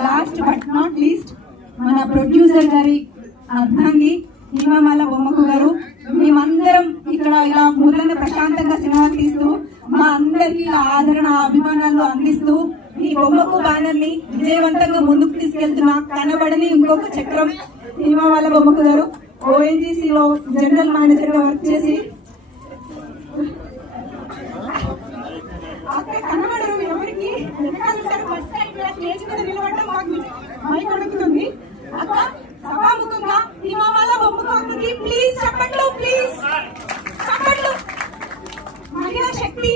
Last but not least మన producer గారి అర్ధాంగి హిమామాల బొమ్మకు గారు. మేమందరం ఇక్కడ ఇలా మురళి ప్రశాంతంగా సినిమా తీస్తూ మా అందరికి ఆదరణ అభిమానాలు అందిస్తూ ఈ బొమ్మకు బ్యానర్ ని విజయవంతంగా ముందుకు తీసుకెళ్తున్నా కనబడని ఇంకొక చక్రం హిమామాల బొమ్మకు గారు. ONGC లో జనరల్ మేనేజర్ గా వర్క్ చేసి అక్కడ కనబడరు ఎవరికి. ఫస్ట్ టైం స్టేజ్ మీద నిలబడడం మాకు మైక్ అడుగుతుంది. అక్క సభాముఖంగా హిమామాల బొమ్మకు ప్లీజ్ చెప్పట్లు, ప్లీజ్ చెప్పట్లు. మహిళా శక్తి